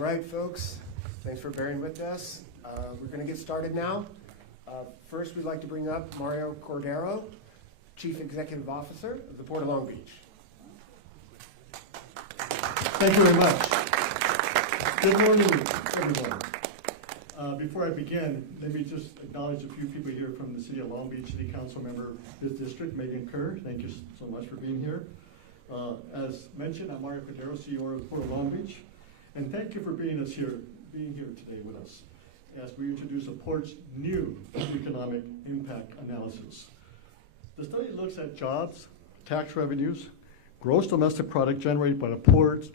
right, folks. Thanks for bearing with us. We're going to get started now. First, we'd like to bring up Mario Cordero, Chief Executive Officer of the Port of Long Beach. Thank you very much. Good morning, everyone. Before I begin, let me just acknowledge a few people here from the City of Long Beach, City Council Member, this district, Megan Kerr. Thank you so much for being here. As mentioned, I'm Mario Cordero, CEO of the Port of Long Beach, and thank you for being here today with us as we introduce the Port's new economic impact analysis. The study looks at jobs, tax revenues, gross domestic product generated by the ports,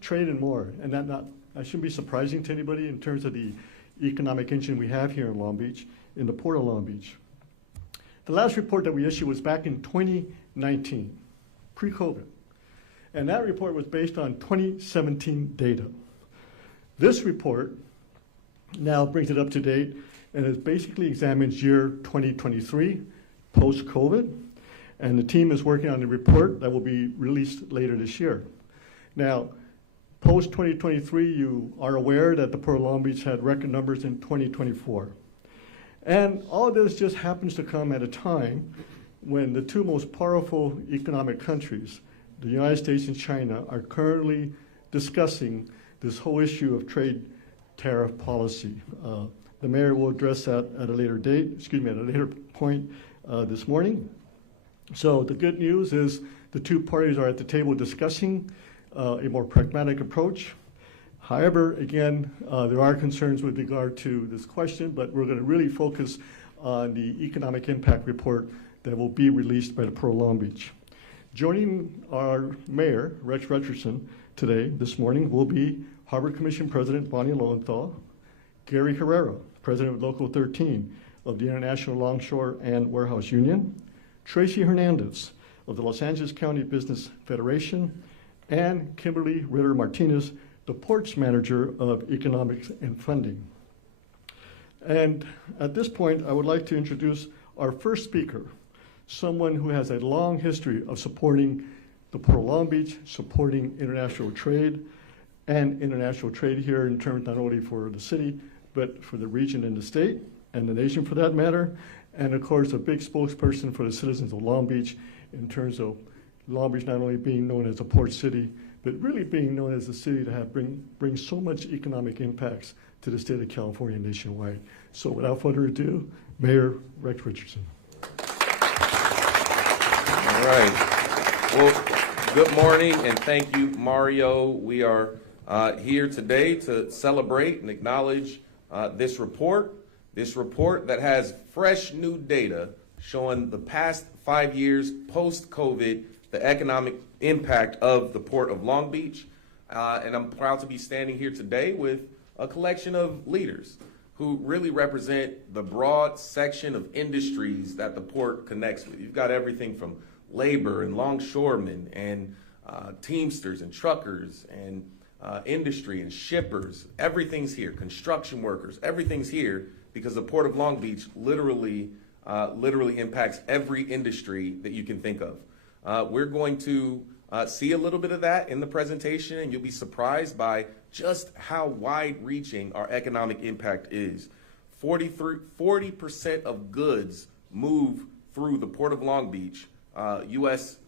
trade, and more. And that shouldn't be surprising to anybody in terms of the economic engine we have here in Long Beach, in the Port of Long Beach. The last report that we issued was back in 2019, pre-COVID. And that report was based on 2017 data. This report now brings it up to date and it basically examines year 2023, post-COVID. And the team is working on a report that will be released later this year. Now, post-2023, you are aware that the Port of Long Beach had record numbers in 2024. And all of this just happens to come at a time when the two most powerful economic countries, the United States and China, are currently discussing this whole issue of trade tariff policy. The mayor will address that at a later point this morning. So the good news is the two parties are at the table discussing a more pragmatic approach. However, again, there are concerns with regard to this question, but we're going to really focus on the economic impact report that will be released by the Port of Long Beach. Joining our mayor, Rex Richardson, this morning, will be Harbor Commission President Bonnie Lowenthal, Gary Herrera, President of Local 13 of the International Longshore and Warehouse Union, Tracy Hernandez of the Los Angeles County Business Federation, and Kimberly Ritter Martinez, the Ports Manager of Economics and Funding. And at this point, I would like to introduce our first speaker, someone who has a long history of supporting the Port of Long Beach, supporting international trade, and international trade here in terms not only for the city, but for the region and the state, and the nation for that matter, and of course a big spokesperson for the citizens of Long Beach in terms of Long Beach not only being known as a port city, but really being known as a city that brings so much economic impacts to the state of California nationwide. So without further ado, Mayor Rex Richardson. All right. Well, good morning and thank you, Mario. We are here today to celebrate and acknowledge this report that has fresh new data showing the past 5 years post-COVID, the economic impact of the Port of Long Beach. And I'm proud to be standing here today with a collection of leaders who really represent the broad section of industries that the port connects with. You've got everything from labor and longshoremen and teamsters and truckers and industry and shippers. Everything's here. Construction workers. Everything's here because the Port of Long Beach literally impacts every industry that you can think of. We're going to see a little bit of that in the presentation, and you'll be surprised by just how wide-reaching our economic impact is. 40% of goods move through the Port of Long Beach. U.S.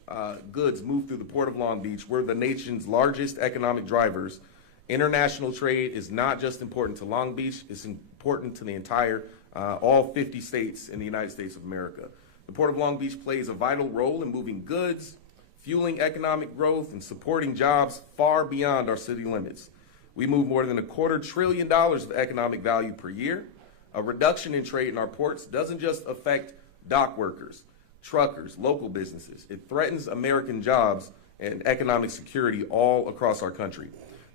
Goods move through the Port of Long Beach. We're the nation's largest economic drivers. International trade is not just important to Long Beach, it's important to the entire, all 50 states in the United States of America. The Port of Long Beach plays a vital role in moving goods, fueling economic growth, and supporting jobs far beyond our city limits. We move more than $250 billion of economic value per year. A reduction in trade in our ports doesn't just affect dock workers, truckers, local businesses. It threatens American jobs and economic security all across our country.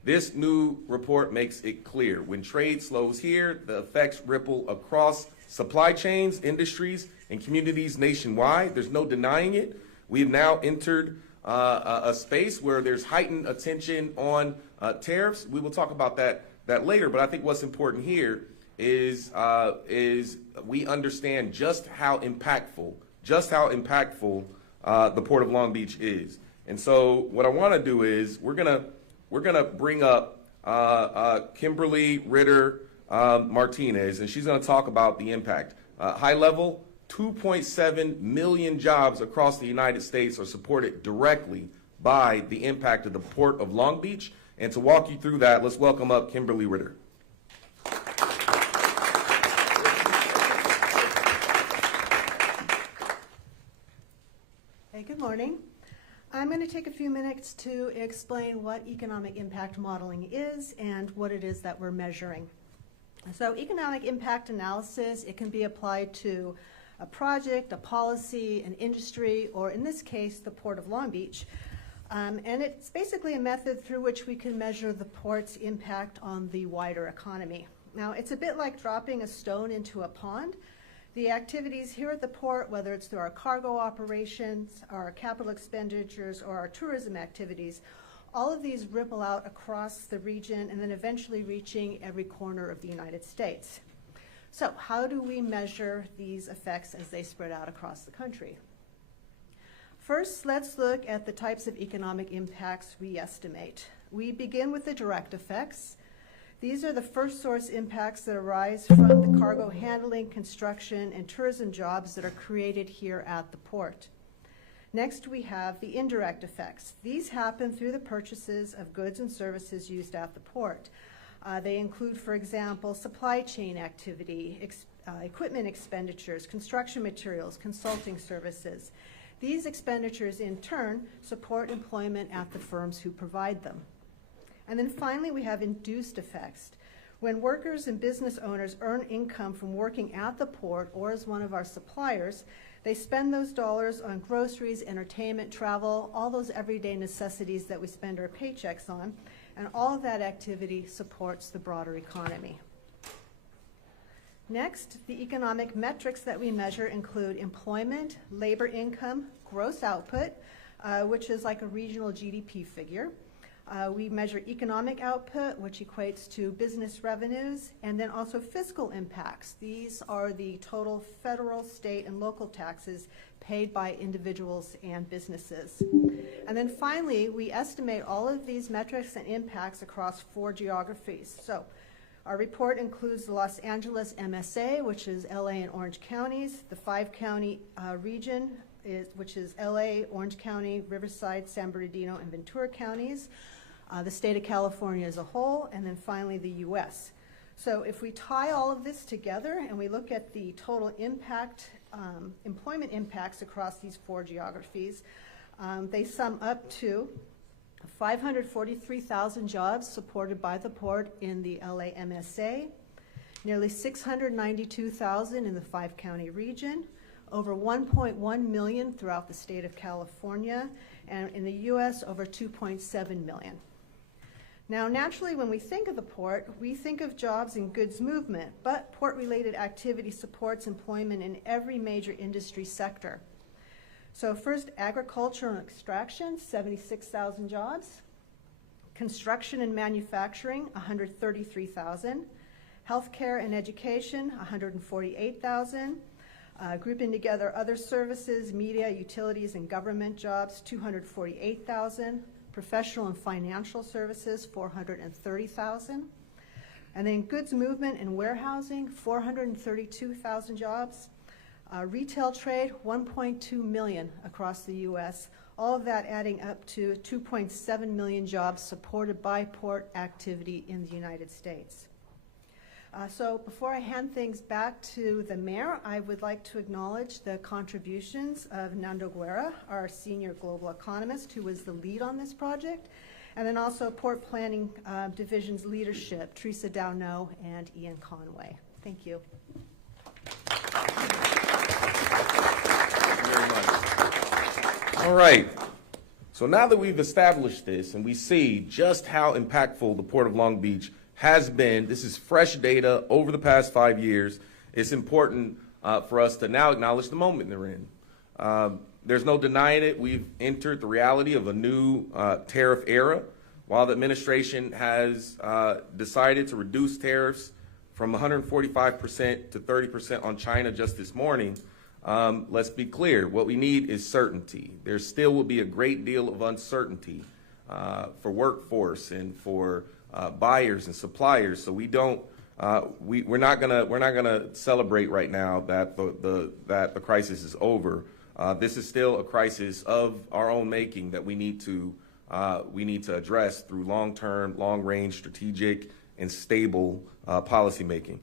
This new report makes it clear. When trade slows here, the effects ripple across supply chains, industries, and communities nationwide. There's no denying it. We've now entered a space where there's heightened attention on tariffs. We will talk about that later, but I think what's important here is we understand just how impactful the Port of Long Beach is. And so what I want to do is we're gonna bring up Kimberly Ritter Martinez, and she's going to talk about the impact. High level, 2.7 million jobs across the United States are supported directly by the impact of the Port of Long Beach. And to walk you through that, let's welcome up Kimberly Ritter. Hey, good morning. I'm going to take a few minutes to explain what economic impact modeling is and what it is that we're measuring. So economic impact analysis, it can be applied to a project, a policy, an industry, or in this case, the Port of Long Beach. And it's basically a method through which we can measure the port's impact on the wider economy. Now, it's a bit like dropping a stone into a pond. The activities here at the port, whether it's through our cargo operations, our capital expenditures, or our tourism activities, all of these ripple out across the region and then eventually reaching every corner of the United States. So how do we measure these effects as they spread out across the country? First, let's look at the types of economic impacts we estimate. We begin with the direct effects. These are the first source impacts that arise from the cargo handling, construction, and tourism jobs that are created here at the port. Next, we have the indirect effects. These happen through the purchases of goods and services used at the port. They include, for example, supply chain activity, equipment expenditures, construction materials, consulting services. These expenditures, in turn, support employment at the firms who provide them. And then finally, we have induced effects. When workers and business owners earn income from working at the port or as one of our suppliers, they spend those dollars on groceries, entertainment, travel, all those everyday necessities that we spend our paychecks on, and all of that activity supports the broader economy. Next, the economic metrics that we measure include employment, labor income, gross output, which is like a regional GDP figure. We measure economic output, which equates to business revenues, and then also fiscal impacts. These are the total federal, state, and local taxes paid by individuals and businesses. And then finally, we estimate all of these metrics and impacts across 4 geographies. So our report includes the Los Angeles MSA, which is LA and Orange counties, the 5-county region, which is LA, Orange County, Riverside, San Bernardino, and Ventura counties, the state of California as a whole, and then finally the US. So if we tie all of this together and we look at the total impact, employment impacts across these 4 geographies, they sum up to 543,000 jobs supported by the port in the LA MSA, nearly 692,000 in the 5-county region, over 1.1 million throughout the state of California, and in the US, over 2.7 million. Now, naturally, when we think of the port, we think of jobs and goods movement, but port-related activity supports employment in every major industry sector. So first, agriculture and extraction, 76,000 jobs. Construction and manufacturing, 133,000. Healthcare and education, 148,000. Grouping together other services, media, utilities, and government jobs, 248,000. Professional and financial services, 430,000. And then goods movement and warehousing, 432,000 jobs. Retail trade, 1.2 million across the US. All of that adding up to 2.7 million jobs supported by port activity in the United States. So before I hand things back to the mayor, I would like to acknowledge the contributions of Nando Guerra, our senior global economist, who was the lead on this project, and then also Port Planning Division's leadership, Teresa Doudneau and Ian Conway. Thank you. Thank you very much. All right. So now that we've established this and we see just how impactful the Port of Long Beach has been, this is fresh data over the past 5 years, it's important for us to now acknowledge the moment they're in. There's no denying it. We've entered the reality of a new tariff era. While the administration has decided to reduce tariffs from 145% to 30% on China just this morning, let's be clear, what we need is certainty. There still will be a great deal of uncertainty for workforce and for buyers and suppliers. So we don't, we're not gonna celebrate right now that that the crisis is over. This is still a crisis of our own making that we need to address through long-term, long-range, strategic, and stable policymaking.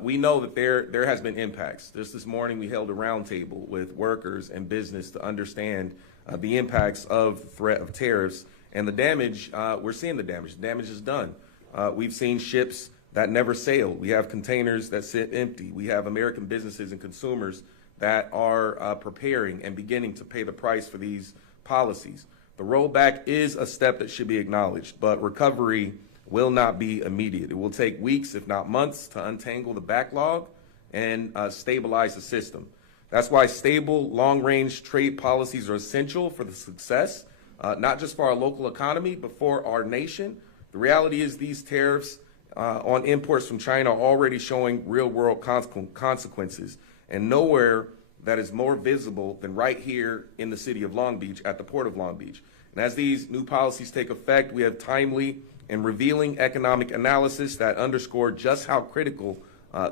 We know that there has been impacts. Just this morning, we held a roundtable with workers and business to understand the impacts of the threat of tariffs and the damage. We're seeing the damage. The damage is done. We've seen ships that never sailed. We have containers that sit empty. We have American businesses and consumers that are preparing and beginning to pay the price for these policies. The rollback is a step that should be acknowledged, but recovery will not be immediate. It will take weeks, if not months, to untangle the backlog and stabilize the system. That's why stable, long-range trade policies are essential for the success, not just for our local economy, but for our nation. The reality is these tariffs on imports from China are already showing real-world consequences, and nowhere that is more visible than right here in the city of Long Beach, at the Port of Long Beach. And as these new policies take effect, we have timely and revealing economic analysis that underscore just how critical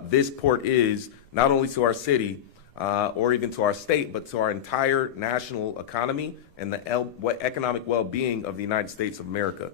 this port is, not only to our city or even to our state, but to our entire national economy and the economic well-being of the United States of America.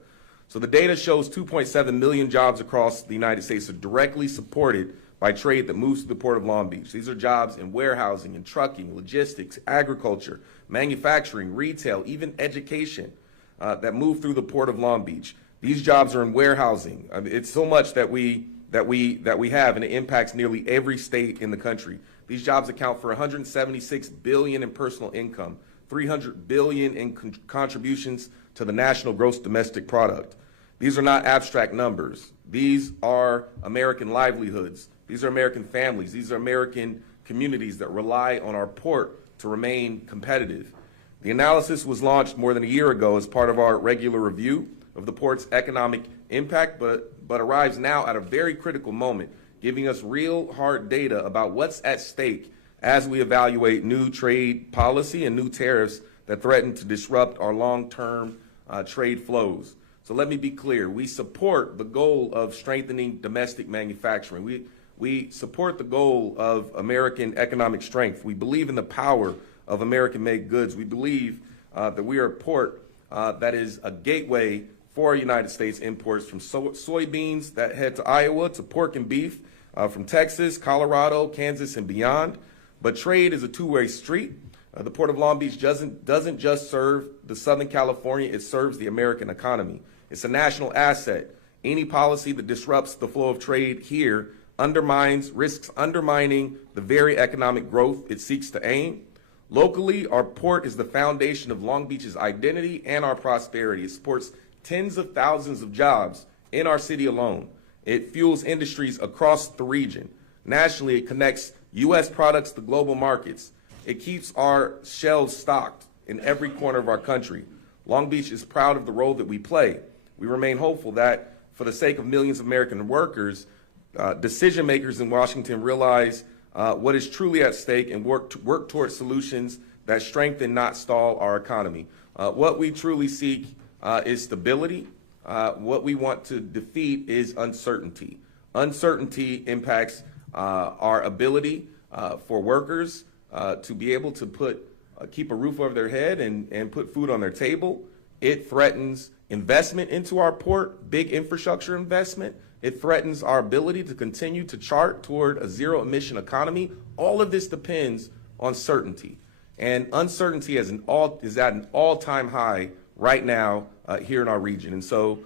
So the data shows 2.7 million jobs across the United States are directly supported by trade that moves to the Port of Long Beach. These are jobs in warehousing and trucking, logistics, agriculture, manufacturing, retail, even education that move through the Port of Long Beach. These jobs are in warehousing. I mean, it's so much that we have, and it impacts nearly every state in the country. These jobs account for $176 billion in personal income, $300 billion in contributions to the national gross domestic product. These are not abstract numbers. These are American livelihoods. These are American families. These are American communities that rely on our port to remain competitive. The analysis was launched more than a year ago as part of our regular review of the port's economic impact, but arrives now at a very critical moment, giving us real hard data about what's at stake as we evaluate new trade policy and new tariffs that threaten to disrupt our long-term trade flows. So let me be clear. We support the goal of strengthening domestic manufacturing. We support the goal of American economic strength. We believe in the power of American-made goods. We believe that we are a port that is a gateway for United States imports, from soybeans that head to Iowa to pork and beef from Texas, Colorado, Kansas, and beyond. But trade is a two-way street. The Port of Long Beach doesn't just serve the Southern California, it serves the American economy. It's a national asset. Any policy that disrupts the flow of trade here risks undermining the very economic growth it seeks to aim. Locally, our port is the foundation of Long Beach's identity and our prosperity. It supports tens of thousands of jobs in our city alone. It fuels industries across the region. Nationally, it connects U.S. products to global markets. It keeps our shelves stocked in every corner of our country. Long Beach is proud of the role that we play. We remain hopeful that, for the sake of millions of American workers, decision makers in Washington realize what is truly at stake and work towards solutions that strengthen, not stall, our economy. What we truly seek is stability. What we want to defeat is uncertainty. Uncertainty impacts our ability for workers to be able to keep a roof over their head and put food on their table. It threatens investment into our port, big infrastructure investment. It threatens our ability to continue to chart toward a zero-emission economy. All of this depends on certainty. And uncertainty is at an all-time high right now here in our region. And so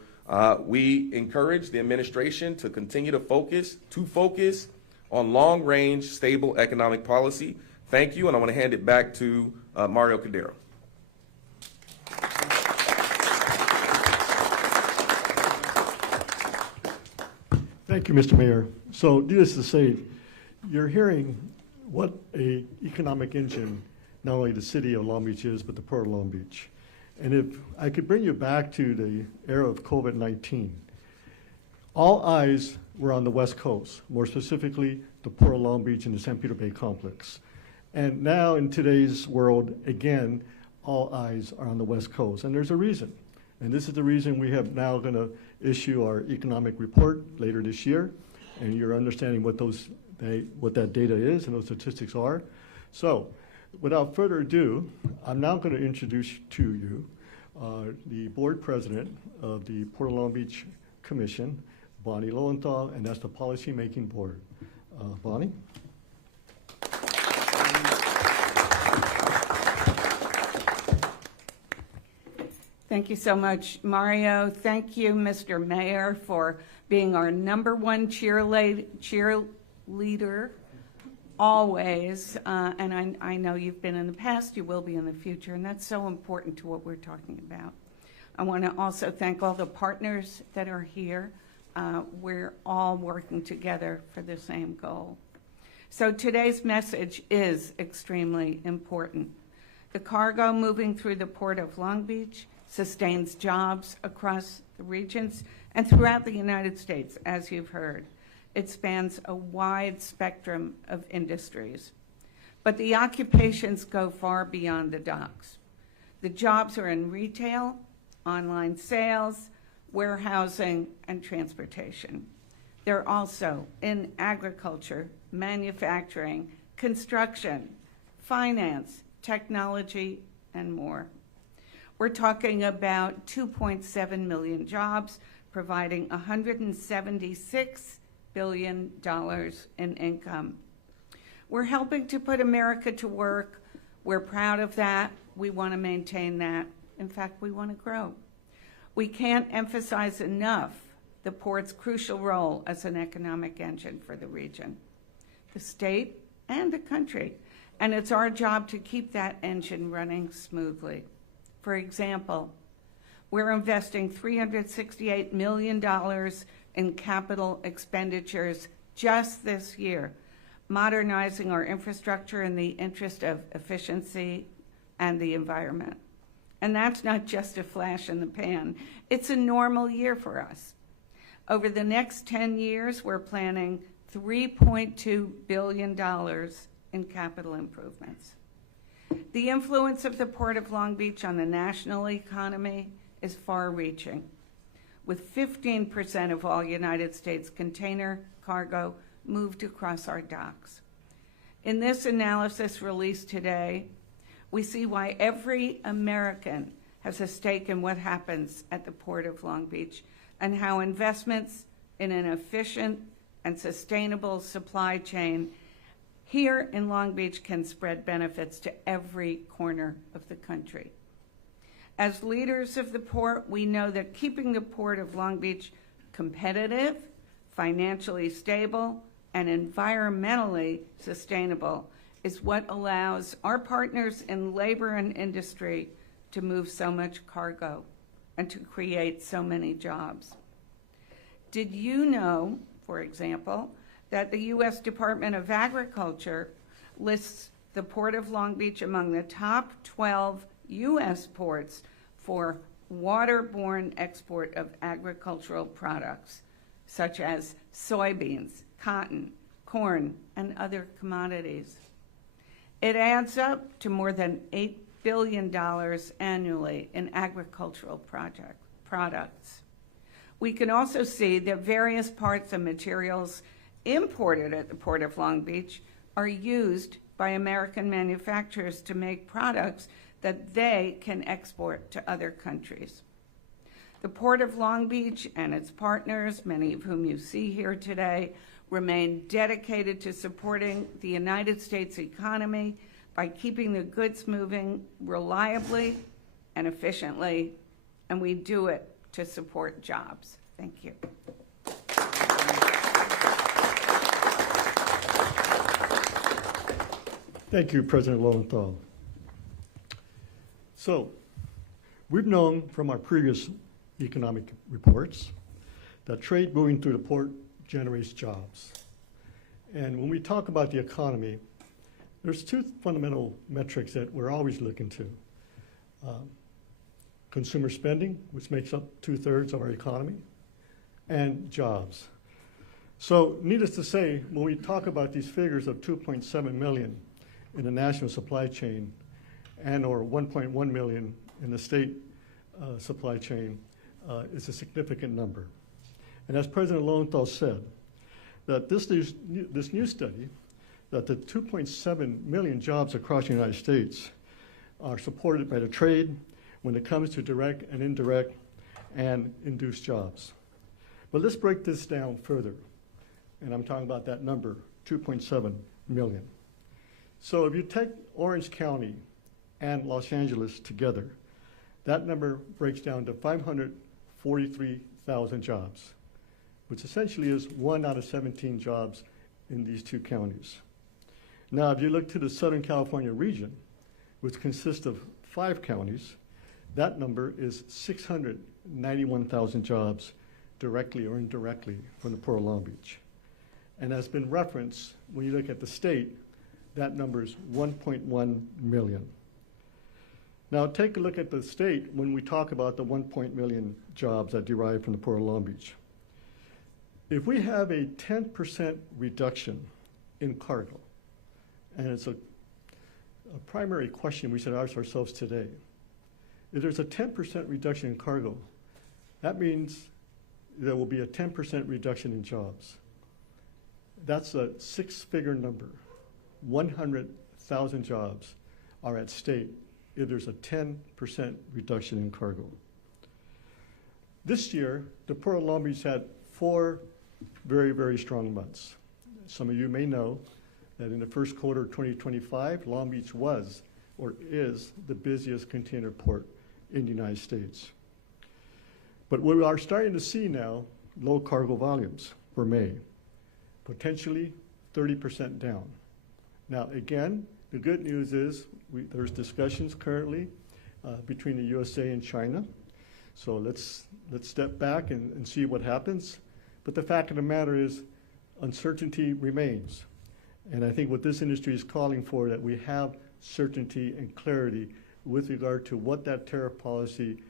we encourage the administration to continue to focus on long-range, stable economic policy. Thank you, and I want to hand it back to Mario Cordero. Thank you, Mr. Mayor. So needless to say, you're hearing what an economic engine not only the city of Long Beach is, but the Port of Long Beach. And if I could bring you back to the era of COVID-19, all eyes were on the West Coast, more specifically the Port of Long Beach and the San Pedro Bay complex. And now in today's world, again, all eyes are on the West Coast, and there's a reason. And this is the reason we have now going to issue our economic report later this year, and you're understanding what that data is and those statistics are. So, without further ado, I'm now going to introduce to you the board president of the Port of Long Beach Commission, Bonnie Lowenthal, and that's the policy-making board. Bonnie? Thank you so much, Mario. Thank you, Mr. Mayor, for being our #1 cheerleader always. And I know you've been in the past, you will be in the future, and that's so important to what we're talking about. I want to also thank all the partners that are here. We're all working together for the same goal. So today's message is extremely important. The cargo moving through the Port of Long Beach sustains jobs across the regions and throughout the United States, as you've heard. It spans a wide spectrum of industries. But the occupations go far beyond the docks. The jobs are in retail, online sales, warehousing, and transportation. They're also in agriculture, manufacturing, construction, finance, technology, and more. We're talking about 2.7 million jobs, providing $176 billion in income. We're helping to put America to work. We're proud of that. We want to maintain that. In fact, we want to grow. We can't emphasize enough the port's crucial role as an economic engine for the region, the state, and the country. And it's our job to keep that engine running smoothly. For example, we're investing $368 million in capital expenditures just this year, modernizing our infrastructure in the interest of efficiency and the environment. And that's not just a flash in the pan. It's a normal year for us. Over the next 10 years, we're planning $3.2 billion in capital improvements. The influence of the Port of Long Beach on the national economy is far-reaching, with 15% of all United States container cargo moved across our docks. In this analysis released today, we see why every American has a stake in what happens at the Port of Long Beach and how investments in an efficient and sustainable supply chain here in Long Beach can spread benefits to every corner of the country. As leaders of the port, we know that keeping the Port of Long Beach competitive, financially stable, and environmentally sustainable is what allows our partners in labor and industry to move so much cargo and to create so many jobs. Did you know, for example, that the U.S. Department of Agriculture lists the Port of Long Beach among the top 12 U.S. ports for waterborne export of agricultural products, such as soybeans, cotton, corn, and other commodities. It adds up to more than $8 billion annually in agricultural products. We can also see that various parts and materials imported at the Port of Long Beach are used by American manufacturers to make products that they can export to other countries. The Port of Long Beach and its partners, many of whom you see here today, remain dedicated to supporting the United States economy by keeping the goods moving reliably and efficiently, and we do it to support jobs. Thank you. Thank you, President Lowenthal. So, we've known from our previous economic reports that trade moving through the port generates jobs. And when we talk about the economy, there's two fundamental metrics that we're always looking to. Consumer spending, which makes up 2/3 of our economy, and jobs. So needless to say, when we talk about these figures of 2.7 million in the national supply chain and or 1.1 million in the state supply chain is a significant number. And as President Lowenthal said, that this new study, that the 2.7 million jobs across the United States are supported by the trade when it comes to direct and indirect and induced jobs. But let's break this down further. And I'm talking about that number, 2.7 million. So if you take Orange County and Los Angeles together, that number breaks down to 543,000 jobs, which essentially is 1 out of 17 jobs in these two counties. Now, if you look to the Southern California region, which consists of 5 counties, that number is 691,000 jobs directly or indirectly from the Port of Long Beach. And as been referenced, when you look at the state, that number is 1.1 million. Now take a look at the state when we talk about the 1 million jobs that derive from the Port of Long Beach. If we have a 10% reduction in cargo, and it's a primary question we should ask ourselves today, if there's a 10% reduction in cargo, that means there will be a 10% reduction in jobs. That's a 6-figure number. 100,000 jobs are at stake if there's a 10% reduction in cargo. This year, the Port of Long Beach had 4 very, very strong months. Some of you may know that in the first quarter of 2025, Long Beach was or is the busiest container port in the United States. But we are starting to see now low cargo volumes for May, potentially 30% down. Now, again, the good news is there's discussions currently between the USA and China. So let's step back and see what happens. But the fact of the matter is uncertainty remains. And I think what this industry is calling for, that we have certainty and clarity with regard to what that tariff policy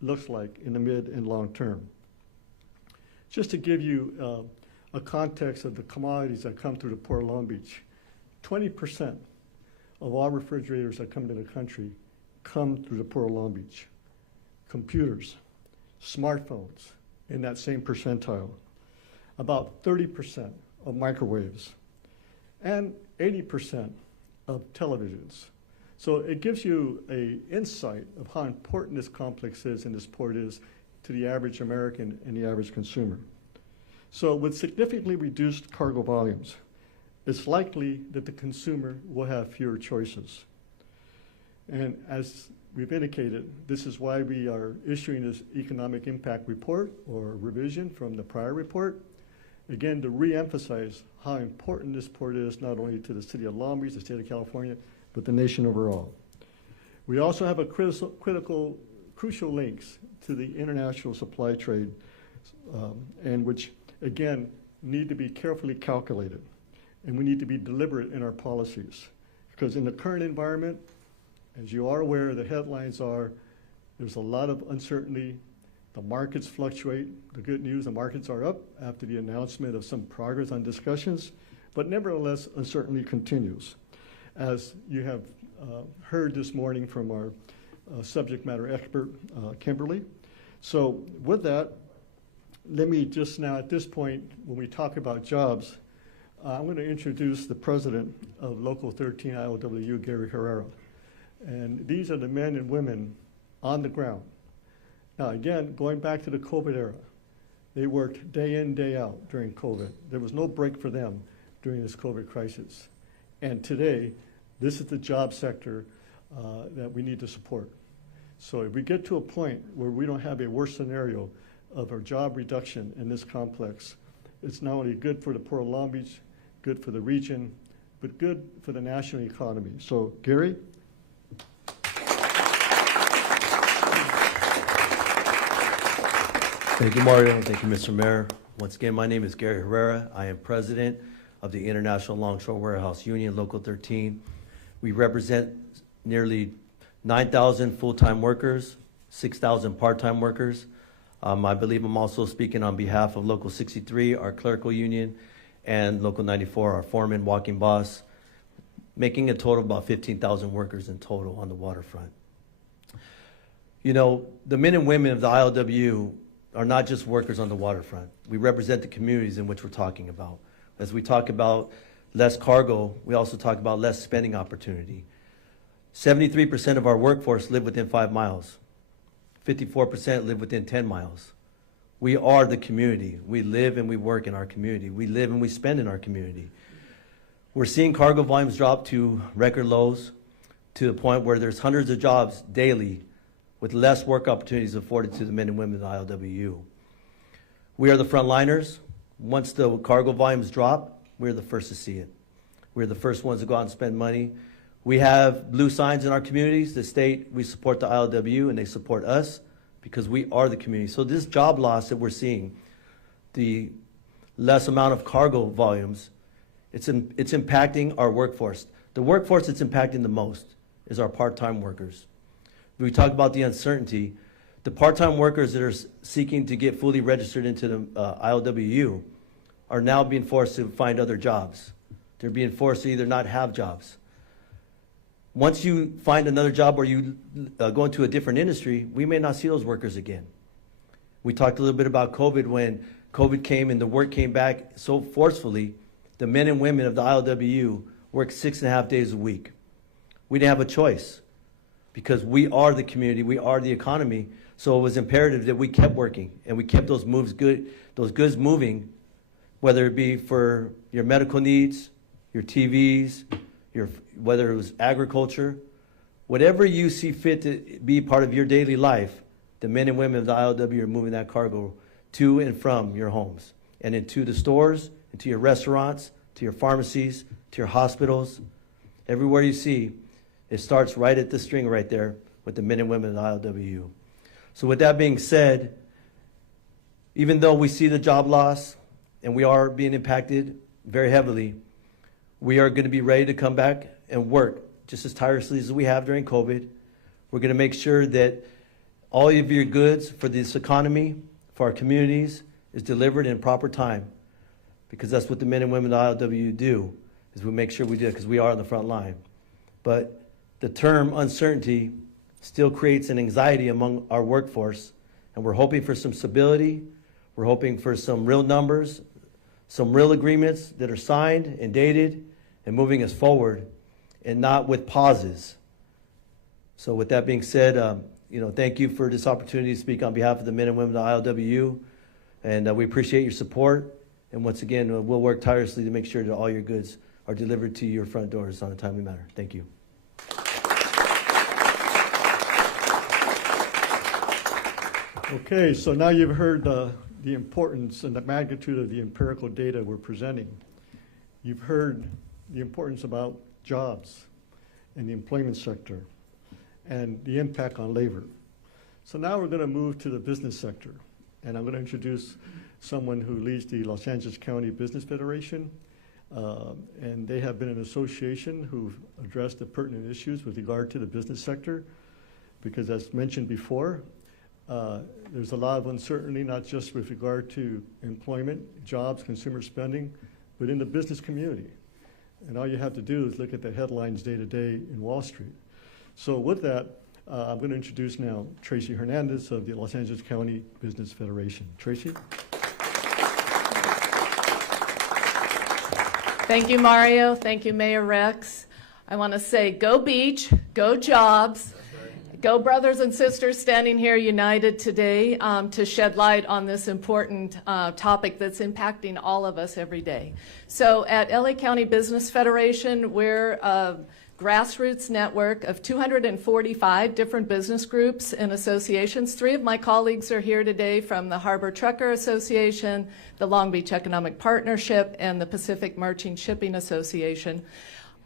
looks like in the mid and long term. Just to give you a context of the commodities that come through the Port of Long Beach, 20% of all refrigerators that come to the country come through the Port of Long Beach. Computers, smartphones, in that same percentile. About 30% of microwaves, and 80% of televisions. So it gives you an insight of how important this complex is and this port is to the average American and the average consumer. So with significantly reduced cargo volumes, it's likely that the consumer will have fewer choices. And as we've indicated, this is why we are issuing this economic impact report or revision from the prior report, again, to reemphasize how important this port is not only to the city of Long Beach, the state of California, but the nation overall. We also have a crucial links to the international supply trade, and which, again, need to be carefully calculated. And we need to be deliberate in our policies. Because in the current environment, as you are aware, the headlines are, there's a lot of uncertainty. The markets fluctuate. The good news, the markets are up after the announcement of some progress on discussions, but nevertheless, uncertainty continues. As you have heard this morning from our subject matter expert, Kimberly. So with that, let me just now at this point, when we talk about jobs, I'm going to introduce the president of Local 13 IOW, Gary Herrera. And these are the men and women on the ground. Now again, going back to the COVID era, they worked day in, day out during COVID. There was no break for them during this COVID crisis. And today, this is the job sector that we need to support. So if we get to a point where we don't have a worse scenario of a job reduction in this complex, it's not only good for the Port of Long Beach, good for the region, but good for the national economy. So, Gary? Thank you, Mario, and thank you, Mr. Mayor. Once again, my name is Gary Herrera. I am president of the International Longshore Warehouse Union, Local 13. We represent nearly 9,000 full-time workers, 6,000 part-time workers. I believe I'm also speaking on behalf of Local 63, our clerical union, and Local 94, our foreman, walking boss, making a total of about 15,000 workers in total on the waterfront. You know, the men and women of the ILWU are not just workers on the waterfront. We represent the communities in which we're talking about. As we talk about less cargo, we also talk about less spending opportunity. 73% of our workforce live within 5 miles. 54% live within 10 miles. We are the community. We live and we work in our community. We live and we spend in our community. We're seeing cargo volumes drop to record lows, to the point where there's hundreds of jobs daily with less work opportunities afforded to the men and women of the ILWU. We are the frontliners. Once the cargo volumes drop, we're the first to see it. We're the first ones to go out and spend money. We have blue signs in our communities that state we support the ILWU and they support us because we are the community. So this job loss that we're seeing, the less amount of cargo volumes, it's impacting our workforce. The workforce that's impacting the most is our part-time workers. We talk about the uncertainty. The part-time workers that are seeking to get fully registered into the ILWU are now being forced to find other jobs. They're being forced to either not have jobs. Once you find another job or you go into a different industry, we may not see those workers again. We talked a little bit about COVID. When COVID came and the work came back so forcefully, the men and women of the ILWU worked 6.5 days a week. We didn't have a choice because we are the community, we are the economy, so it was imperative that we kept working and we kept those goods moving, whether it be for your medical needs, your TVs, whether it was agriculture, whatever you see fit to be part of your daily life, the men and women of the ILW are moving that cargo to and from your homes and into the stores, into your restaurants, to your pharmacies, to your hospitals. Everywhere you see, it starts right at the string right there with the men and women of the ILWU. So with that being said, even though we see the job loss and we are being impacted very heavily, we are going to be ready to come back and work just as tirelessly as we have during COVID. We're going to make sure that all of your goods for this economy, for our communities, is delivered in proper time, because that's what the men and women of the ILWU do, is we make sure we do it because we are on the front line. But the term uncertainty still creates an anxiety among our workforce, and we're hoping for some stability. We're hoping for some real numbers, some real agreements that are signed and dated and moving us forward, and not with pauses. So with that being said, thank you for this opportunity to speak on behalf of the men and women of the ILWU, and we appreciate your support. And once again, we'll work tirelessly to make sure that all your goods are delivered to your front doors on a timely manner. Thank you. Okay, so now you've heard the importance and the magnitude of the empirical data we're presenting. You've heard the importance about jobs in the employment sector and the impact on labor. So now we're going to move to the business sector, and I'm going to introduce someone who leads the Los Angeles County Business Federation, and they have been an association who've addressed the pertinent issues with regard to the business sector, because as mentioned before, there's a lot of uncertainty, not just with regard to employment, jobs, consumer spending, but in the business community. And all you have to do is look at the headlines day to day in Wall Street. So with that, I'm going to introduce now Tracy Hernandez of the Los Angeles County Business Federation. Tracy? Thank you, Mario. Thank you, Mayor Rex. I want to say go beach, go jobs. Go brothers and sisters standing here united today to shed light on this important topic that's impacting all of us every day. So at LA County Business Federation, we're a grassroots network of 245 different business groups and associations. 3 of my colleagues are here today from the Harbor Trucker Association, the Long Beach Economic Partnership, and the Pacific Merchant Shipping Association.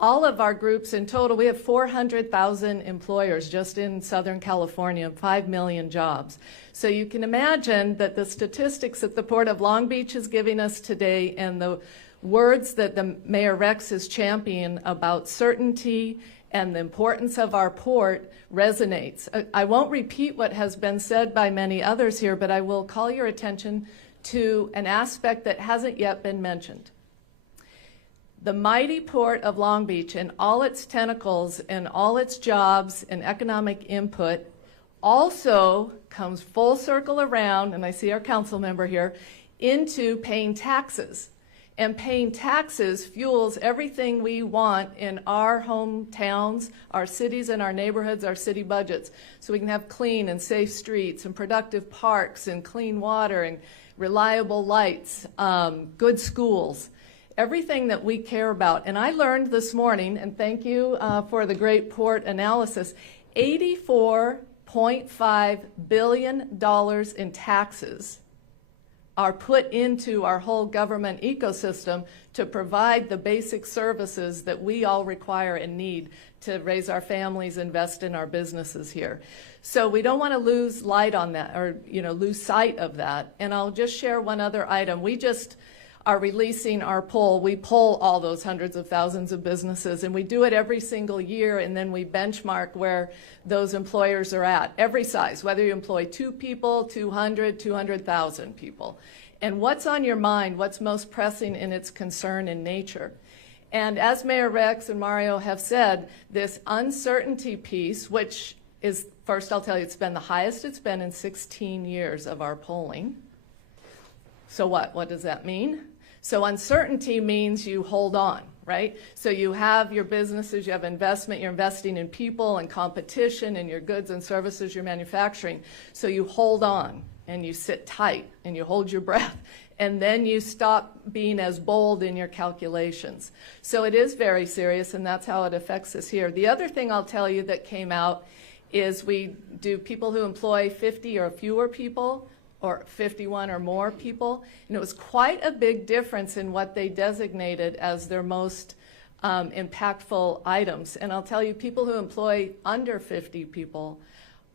All of our groups in total, we have 400,000 employers just in Southern California, 5 million jobs. So you can imagine that the statistics that the Port of Long Beach is giving us today and the words that the Mayor Rex is championing about certainty and the importance of our port resonates. I won't repeat what has been said by many others here, but I will call your attention to an aspect that hasn't yet been mentioned. The mighty Port of Long Beach and all its tentacles and all its jobs and economic input also comes full circle around, and I see our council member here, into paying taxes. And paying taxes fuels everything we want in our hometowns, our cities and our neighborhoods, our city budgets. So we can have clean and safe streets and productive parks and clean water and reliable lights, good schools, everything that we care about. And I learned this morning, and thank you for the great port analysis, $84.5 billion in taxes are put into our whole government ecosystem to provide the basic services that we all require and need to raise our families, invest in our businesses here. So we don't want to lose light on that, or lose sight of that. And I'll just share one other item. We just are releasing our poll. We poll all those hundreds of thousands of businesses, and we do it every single year, and then we benchmark where those employers are at, every size, whether you employ 2 people, 200, 200,000 people. And what's on your mind, what's most pressing in its concern in nature. And as Mayor Rex and Mario have said, this uncertainty piece, which is, first I'll tell you, it's been the highest it's been in 16 years of our polling. So what does that mean? So uncertainty means you hold on, right? So you have your businesses, you have investment, you're investing in people and competition and your goods and services you're manufacturing. So you hold on and you sit tight and you hold your breath, and then you stop being as bold in your calculations. So it is very serious, and that's how it affects us here. The other thing I'll tell you that came out is we do people who employ 50 or fewer people, or 51 or more people, and it was quite a big difference in what they designated as their most impactful items. And I'll tell you, people who employ under 50 people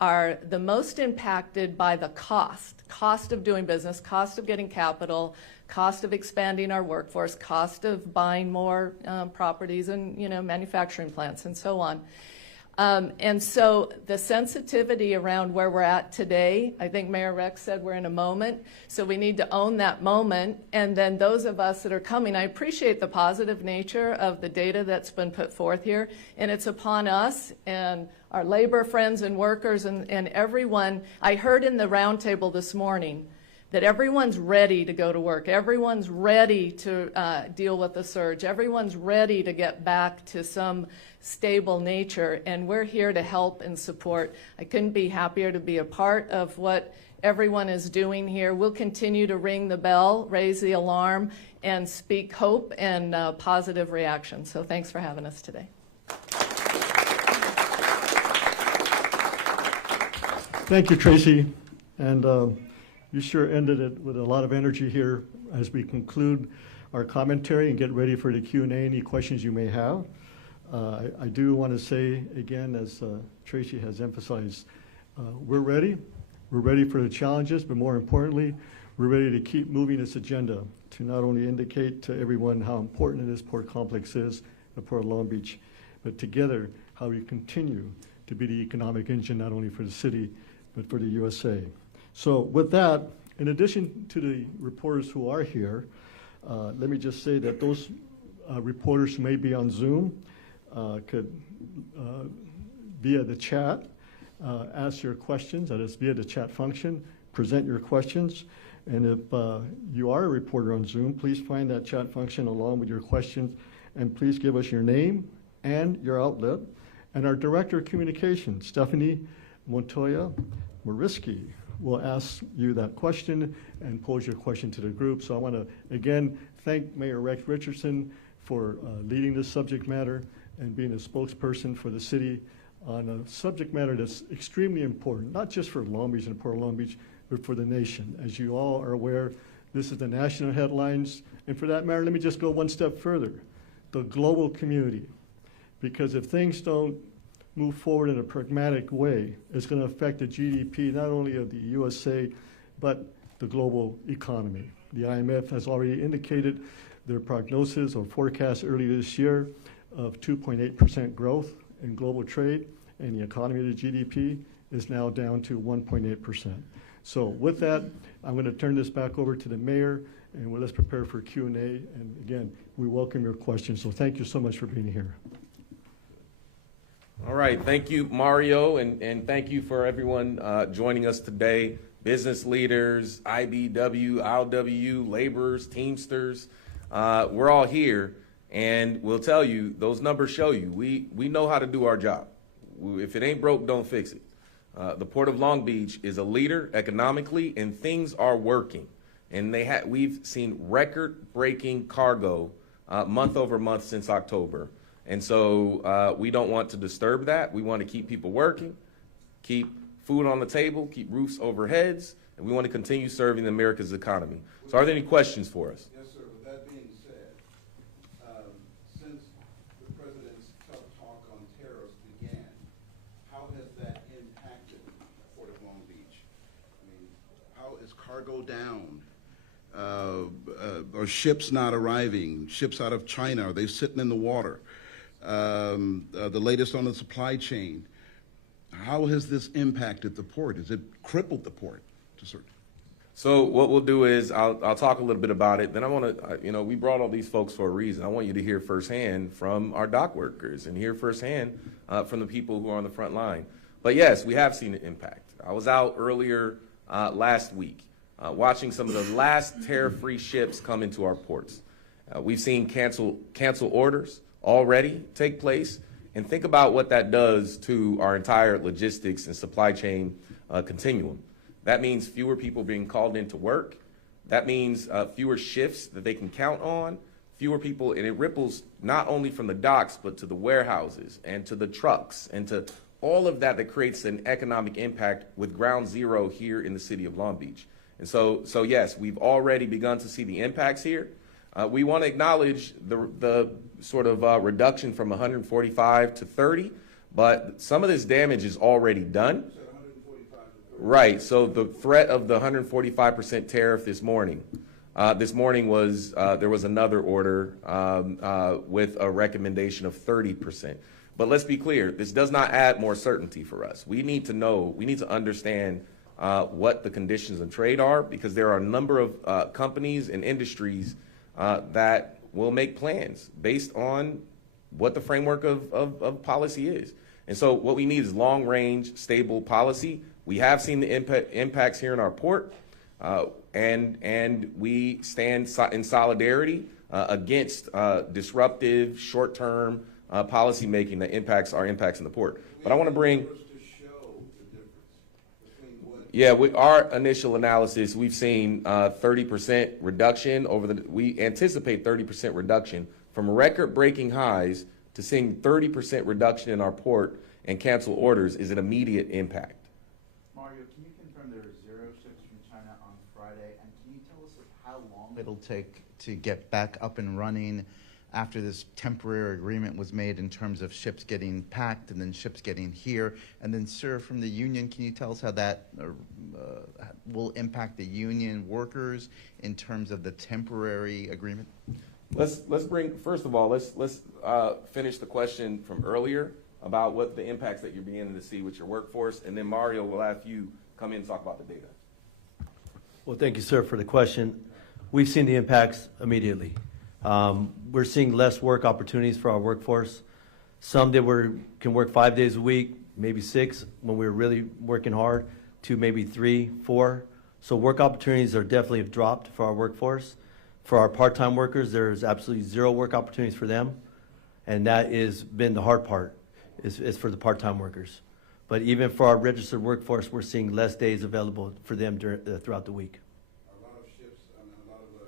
are the most impacted by the cost of doing business, cost of getting capital, cost of expanding our workforce, cost of buying more properties and manufacturing plants and so on. And so the sensitivity around where we're at today, I think Mayor Rex said we're in a moment, so we need to own that moment. And then those of us that are coming, I appreciate the positive nature of the data that's been put forth here, and it's upon us and our labor friends and workers and everyone. I heard in the roundtable this morning that everyone's ready to go to work. Everyone's ready to deal with the surge. Everyone's ready to get back to some stable nature, and we're here to help and support. I couldn't be happier to be a part of what everyone is doing here. We'll continue to ring the bell, raise the alarm, and speak hope and positive reaction. So thanks for having us today. Thank you, Tracy. And you sure ended it with a lot of energy here as we conclude our commentary and get ready for the Q&A, any questions you may have. I do want to say again, as Tracy has emphasized, we're ready. We're ready for the challenges, but more importantly, we're ready to keep moving this agenda to not only indicate to everyone how important this port complex is, the Port of Long Beach, but together how we continue to be the economic engine not only for the city, but for the USA. So with that, in addition to the reporters who are here, let me just say that those reporters who may be on Zoom could, via the chat, ask your questions. That is via the chat function, present your questions. And if you are a reporter on Zoom, please find that chat function along with your questions, and please give us your name and your outlet. And our Director of Communications, Stephanie Montoya Mariski, will ask you that question and pose your question to the group. So I want to, again, thank Mayor Rex Richardson for leading this subject matter and being a spokesperson for the city on a subject matter that's extremely important, not just for Long Beach and Port of Long Beach, but for the nation. As you all are aware, this is the national headlines. And for that matter, let me just go one step further, the global community. Because if things don't move forward in a pragmatic way, it's going to affect the GDP not only of the USA, but the global economy. The IMF has already indicated their prognosis or forecast earlier this year of 2.8% growth in global trade, and the economy of the GDP is now down to 1.8%. So with that, I'm going to turn this back over to the mayor, and let's prepare for Q&A. And again, we welcome your questions. So thank you so much for being here. All right, thank you, Mario, and thank you for everyone joining us today. Business leaders, IBW, ILWU, laborers, Teamsters, we're all here, and we'll tell you, those numbers show you, we know how to do our job. If it ain't broke, don't fix it. The Port of Long Beach is a leader economically, and things are working. And we've seen record-breaking cargo month over month since October. And so we don't want to disturb that. We want to keep people working, keep food on the table, keep roofs over heads, and we want to continue serving America's economy. So are there any questions for us? Yes, sir. With that being said, since the president's tough talk on tariffs began, how has that impacted the Port of Long Beach? I mean, how is cargo down? Are ships not arriving? Ships out of China, are they sitting in the water? The latest on the supply chain. How has this impacted the port? Has it crippled the port to certain? So what we'll do is I'll talk a little bit about it. Then I want to, we brought all these folks for a reason. I want you to hear firsthand from our dock workers and hear firsthand from the people who are on the front line. But yes, we have seen an impact. I was out earlier last week watching some of the last tariff-free ships come into our ports. We've seen cancel orders already take place. And think about what that does to our entire logistics and supply chain continuum. That means fewer people being called into work. That means fewer shifts that they can count on, fewer people, and it ripples not only from the docks, but to the warehouses and to the trucks and to all of that creates an economic impact with ground zero here in the city of Long Beach. And so yes, we've already begun to see the impacts here. We want to acknowledge the sort of reduction from 145 to 30, but some of this damage is already done. Right, so the threat of the 145% tariff this morning was, there was another order with a recommendation of 30%. But let's be clear, this does not add more certainty for us. We need to understand what the conditions of trade are, because there are a number of companies and industries that will make plans based on what the framework of policy is. And so what we need is long-range, stable policy. We have seen the impacts here in our port, and we stand in solidarity against disruptive, short-term policy making that impacts our impacts in the port. But I want to bring... Yeah, with our initial analysis, we've seen 30% reduction we anticipate 30% reduction from record-breaking highs to seeing 30% reduction in our port and cancel orders is an immediate impact. Mario, can you confirm there are 0 ships from China on Friday, and can you tell us how long it'll take to get back up and running after this temporary agreement was made in terms of ships getting packed and then ships getting here? And then, sir, from the union, can you tell us how that will impact the union workers in terms of the temporary agreement? Let's first of all, let's finish the question from earlier about what the impacts that you're beginning to see with your workforce, and then Mario will have you come in and talk about the data. Well, thank you, sir, for the question. We've seen the impacts immediately. We're seeing less work opportunities for our workforce. Some that can work 5 days a week, maybe 6 when we're really working hard, to maybe 3, 4. So work opportunities are definitely dropped for our workforce. For our part-time workers, there's absolutely 0 work opportunities for them. And that has been the hard part, is for the part-time workers. But even for our registered workforce, we're seeing less days available for them throughout the week. A lot of ships, a lot of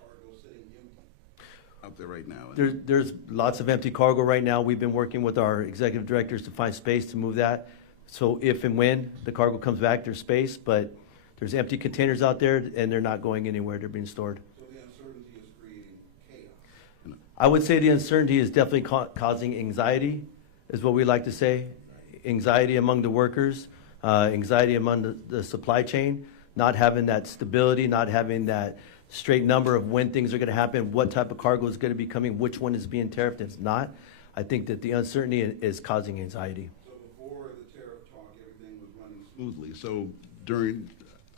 cargo sitting empty out there right now. There's lots of empty cargo right now. We've been working with our executive directors to find space to move that. So if and when the cargo comes back, there's space, but there's empty containers out there and they're not going anywhere. They're being stored. So the uncertainty is creating chaos. I would say the uncertainty is definitely causing anxiety, is what we like to say. Anxiety among the workers, anxiety among the supply chain, not having that stability, not having that straight number of when things are going to happen, what type of cargo is going to be coming, which one is being tariffed, and it's not. I think that the uncertainty is causing anxiety. So before the tariff talk, everything was running smoothly. So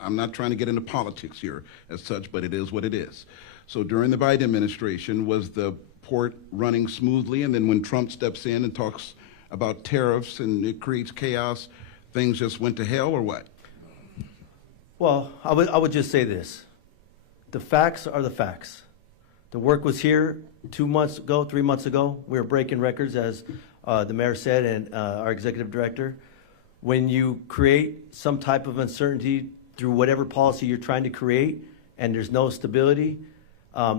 I'm not trying to get into politics here as such, but it is what it is. So during the Biden administration, was the port running smoothly? And then when Trump steps in and talks about tariffs and it creates chaos, things just went to hell or what? Well, I would just say this. The facts are the facts. The work was here 2 months ago, 3 months ago. We were breaking records, as the mayor said, and our executive director. When you create some type of uncertainty through whatever policy you're trying to create, and there's no stability,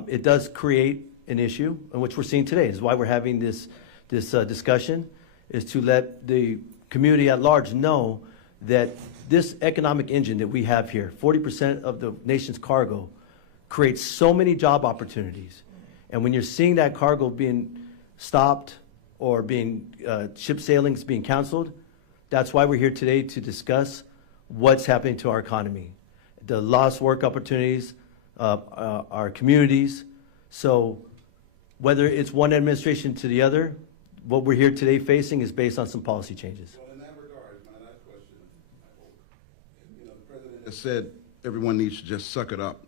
it does create an issue, and which we're seeing today. Is why we're having this discussion, is to let the community at large know that this economic engine that we have here, 40% of the nation's cargo, creates so many job opportunities. And when you're seeing that cargo being stopped or being ship sailings being canceled, that's why we're here today to discuss what's happening to our economy, the lost work opportunities, our communities. So whether it's one administration to the other, what we're here today facing is based on some policy changes. Well, in that regard, my last question, I hope, the president has said everyone needs to just suck it up.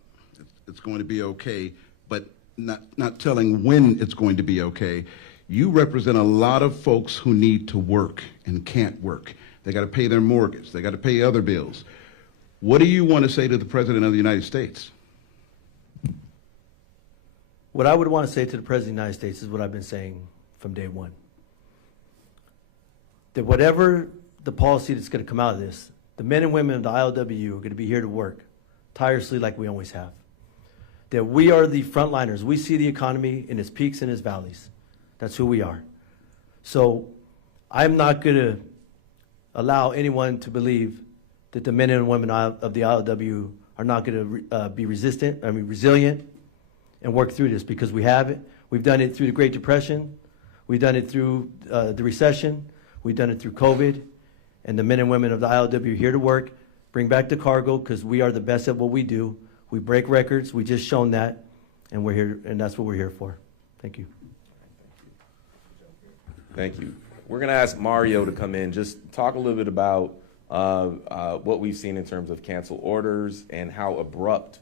It's going to be okay, but not telling when it's going to be okay. You represent a lot of folks who need to work and can't work. They got to pay their mortgage. They got to pay other bills. What do you want to say to the President of the United States? What I would want to say to the President of the United States is what I've been saying from day one. That whatever the policy that's going to come out of this, the men and women of the ILWU are going to be here to work tirelessly like we always have. That we are the frontliners. We see the economy in its peaks and its valleys. That's who we are. So I'm not going to allow anyone to believe that the men and women of the ILWU are not going to be resilient and work through this, because we have it. We've done it through the Great Depression. We've done it through the recession. We've done it through COVID. And the men and women of the ILWU are here to work, bring back the cargo, because we are the best at what we do. We break records. We just shown that, and we're here, and that's what we're here for. Thank you. Thank you. We're going to ask Mario to come in, just talk a little bit about what we've seen in terms of cancel orders and how abrupt